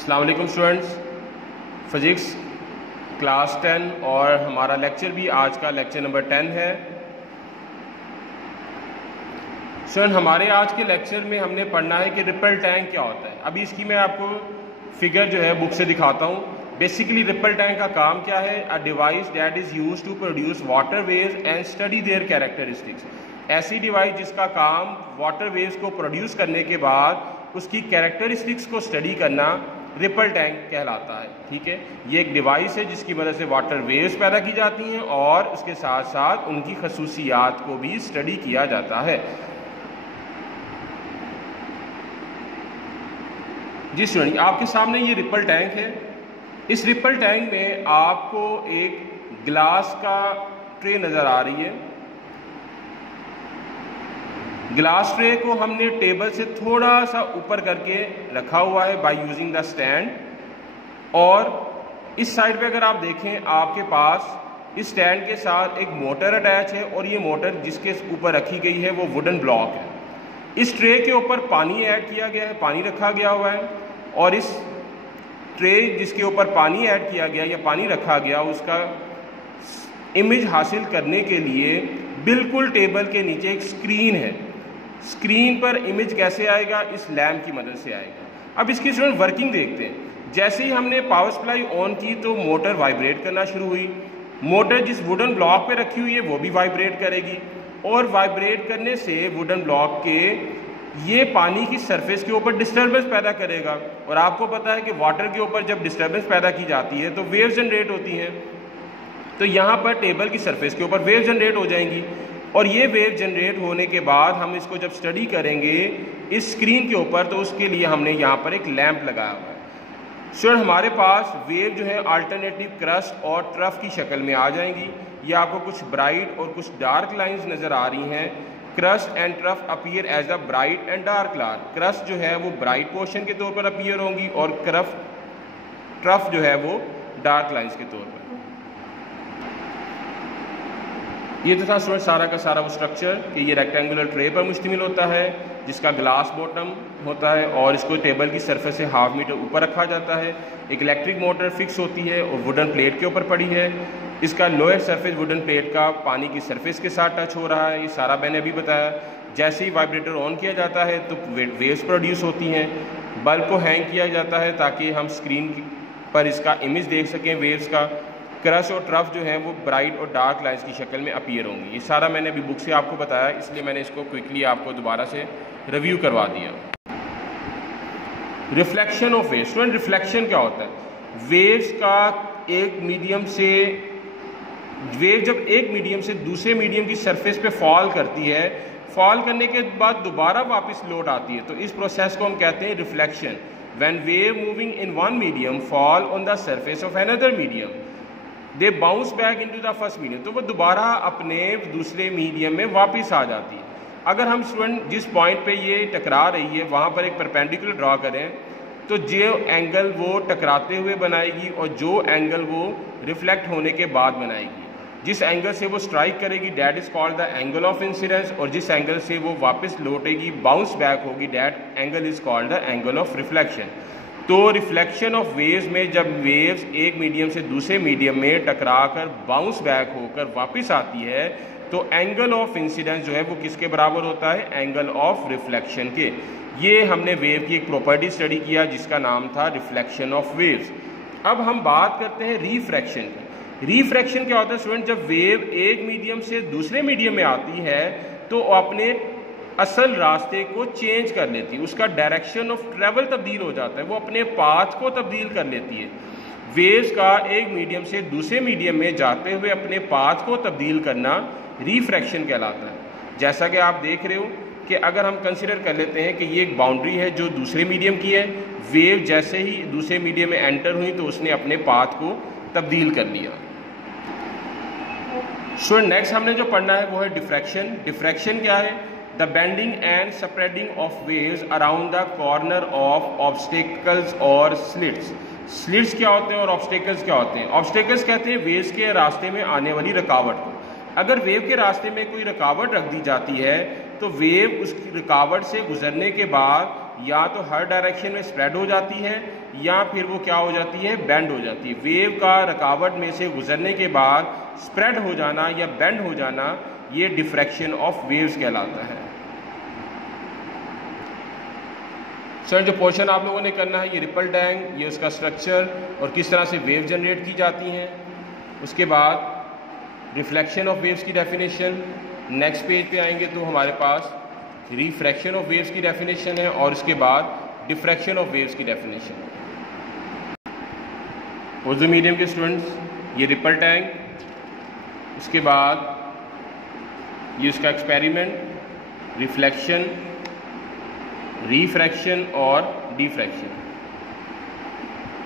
अस्सलाम वालेकुम students, physics class 10 और हमारा लेक्चर भी आज का लेक्चर नंबर 10 है। स्टूडेंट, हमारे आज के लेक्चर में हमने पढ़ना है कि रिपल टैंक क्या होता है। अभी इसकी मैं आपको फिगर जो है बुक से दिखाता हूँ। बेसिकली रिपल टैंक का काम क्या है? A device that is used to produce water waves and study their characteristics. ऐसी डिवाइस जिसका काम वाटर वेव्स को प्रोड्यूस करने के बाद उसकी कैरेक्टरिस्टिक्स को स्टडी करना रिपल टैंक कहलाता है। ठीक है, ये एक डिवाइस है जिसकी मदद से वाटर वेव्स पैदा की जाती हैं और उसके साथ साथ उनकी खसूसियात को भी स्टडी किया जाता है। जी स्टूडेंट, आपके सामने ये रिपल टैंक है। इस रिपल टैंक में आपको एक ग्लास का ट्रे नज़र आ रही है। ग्लास ट्रे को हमने टेबल से थोड़ा सा ऊपर करके रखा हुआ है बाय यूजिंग द स्टैंड। और इस साइड पे अगर आप देखें, आपके पास इस स्टैंड के साथ एक मोटर अटैच है और ये मोटर जिसके ऊपर रखी गई है वो वुडन ब्लॉक है। इस ट्रे के ऊपर पानी ऐड किया गया है, पानी रखा गया हुआ है और इस ट्रे जिसके ऊपर पानी ऐड किया गया या पानी रखा गया उसका इमेज हासिल करने के लिए बिल्कुल टेबल के नीचे एक स्क्रीन है। स्क्रीन पर इमेज कैसे आएगा? इस लैम्प की मदद से आएगा। अब इसकी स्टूडेंट वर्किंग देखते हैं। जैसे ही हमने पावर सप्लाई ऑन की तो मोटर वाइब्रेट करना शुरू हुई। मोटर जिस वुडन ब्लॉक पे रखी हुई है वो भी वाइब्रेट करेगी और वाइब्रेट करने से वुडन ब्लॉक के ये पानी की सरफेस के ऊपर डिस्टर्बेंस पैदा करेगा। और आपको पता है कि वाटर के ऊपर जब डिस्टर्बेंस पैदा की जाती है तो वेव जनरेट होती हैं। तो यहाँ पर टेबल की सरफेस के ऊपर वेव जनरेट हो जाएंगी और ये वेव जनरेट होने के बाद हम इसको जब स्टडी करेंगे इस स्क्रीन के ऊपर तो उसके लिए हमने यहाँ पर एक लैंप लगाया हुआ है। स्टूडेंट, हमारे पास वेव जो है अल्टरनेटिव क्रस्ट और ट्रफ की शक्ल में आ जाएंगी। ये आपको कुछ ब्राइट और कुछ डार्क लाइंस नज़र आ रही हैं। Crest and trough appear as a bright and dark line. Crest जो है वो ब्राइट पोर्शन के तौर पर अपीयर होंगी और ट्रफ जो है वो डार्क लाइंस के तौर पर। ये तो था स्टूडेंट सारा का सारा वो स्ट्रक्चर कि ये रेक्टेंगुलर ट्रे पर मुश्तमिल होता है जिसका ग्लास बॉटम होता है और इसको टेबल की सरफेस से 1/2 मीटर ऊपर रखा जाता है। एक इलेक्ट्रिक मोटर फिक्स होती है और वुडन प्लेट के ऊपर पड़ी है। इसका लोअर सरफेस वुडन प्लेट का पानी की सरफेस के साथ टच हो रहा है। ये सारा मैंने अभी बताया। जैसे ही वाइब्रेटर ऑन किया जाता है तो वेव्स प्रोड्यूस होती हैं। बल्ब को हैंग किया जाता है ताकि हम स्क्रीन पर इसका इमेज देख सकें वेव्स का। क्रस्ट और ट्रफ जो है वो ब्राइट और डार्क लाइंस की शक्ल में अपीयर होंगी। ये सारा मैंने अभी बुक से आपको बताया, इसलिए मैंने इसको क्विकली आपको दोबारा से रिव्यू करवा दिया। Reflection of waves. Student, reflection क्या होता है? वेव्स का एक मीडियम से वेव जब एक मीडियम से दूसरे मीडियम की सरफेस पे फॉल करती है, फॉल करने के बाद दोबारा वापस लौट आती है, तो इस प्रोसेस को हम कहते हैं reflection. When wave moving in one medium fall on the surface of another medium they bounce back into the first medium, तो वो दोबारा अपने दूसरे मीडियम में वापस आ जाती है। अगर हम स्टूडेंट जिस पॉइंट पे ये टकरा रही है वहाँ पर एक परपेंडिकुलर ड्रॉ करें तो जो एंगल वो टकराते हुए बनाएगी और जो एंगल वो रिफ्लेक्ट होने के बाद बनाएगी, जिस एंगल से वो स्ट्राइक करेगी that is called the angle of incidence, और जिस एंगल से वो वापस लौटेगी बाउंस बैक होगी that angle is called the angle of reflection. तो रिफ्लेक्शन ऑफ वेव्स में जब वेव्स एक मीडियम से दूसरे मीडियम में टकराकर बाउंस बैक होकर वापस आती है तो एंगल ऑफ इंसिडेंस जो है वो किसके बराबर होता है? एंगल ऑफ रिफ्लेक्शन के। ये हमने वेव की एक प्रॉपर्टी स्टडी किया जिसका नाम था रिफ्लेक्शन ऑफ वेव्स। अब हम बात करते हैं रिफ्रैक्शन की। रिफ्रैक्शन क्या होता है स्टूडेंट? जब वेव एक मीडियम से दूसरे मीडियम में आती है तो अपने असल रास्ते को चेंज कर लेती है, उसका डायरेक्शन ऑफ ट्रेवल तब्दील हो जाता है, वो अपने पाथ को तब्दील कर लेती है। वेव्स का एक मीडियम से दूसरे मीडियम में जाते हुए अपने पाथ को तब्दील करना रिफ्रैक्शन कहलाता है। जैसा कि आप देख रहे हो कि अगर हम कंसिडर कर लेते हैं कि ये एक बाउंड्री है जो दूसरे मीडियम की है, वेव जैसे ही दूसरे मीडियम में एंटर हुई तो उसने अपने पाथ को तब्दील कर लिया। सो नेक्स्ट हमने जो पढ़ना है वो है डिफ्रैक्शन। डिफ्रैक्शन क्या है? The bending and spreading of waves around the corner of obstacles और स्लिट्स। स्लिट्स क्या होते हैं और ऑब्स्टेकल्स क्या होते हैं? ऑब्स्टेकल्स कहते हैं वेव्स के रास्ते में आने वाली रुकावट को। अगर वेव के रास्ते में कोई रुकावट रख दी जाती है तो वेव उस रुकावट से गुजरने के बाद या तो हर डायरेक्शन में स्प्रेड हो जाती है या फिर वो क्या हो जाती है, बेंड हो जाती है। वेव का रुकावट में से गुजरने के बाद स्प्रेड हो जाना या बेंड हो जाना, ये डिफ्रैक्शन ऑफ वेव्स कहलाता है। सर जो पोर्शन आप लोगों ने करना है, ये रिपल टैंक, ये उसका स्ट्रक्चर और किस तरह से वेव जनरेट की जाती हैं। उसके बाद रिफ्लेक्शन ऑफ वेव्स की डेफिनेशन। नेक्स्ट पेज पे आएंगे तो हमारे पास रिफ्रैक्शन ऑफ वेव्स की डेफिनेशन है और उसके बाद डिफ्रैक्शन ऑफ वेव्स की डेफिनेशन। उर्दू मीडियम के स्टूडेंट्स, ये रिपल टैंक, उसके बाद ये उसका एक्सपेरिमेंट, रिफ्लेक्शन, रिफ्रैक्शन और डिफ्रैक्शन।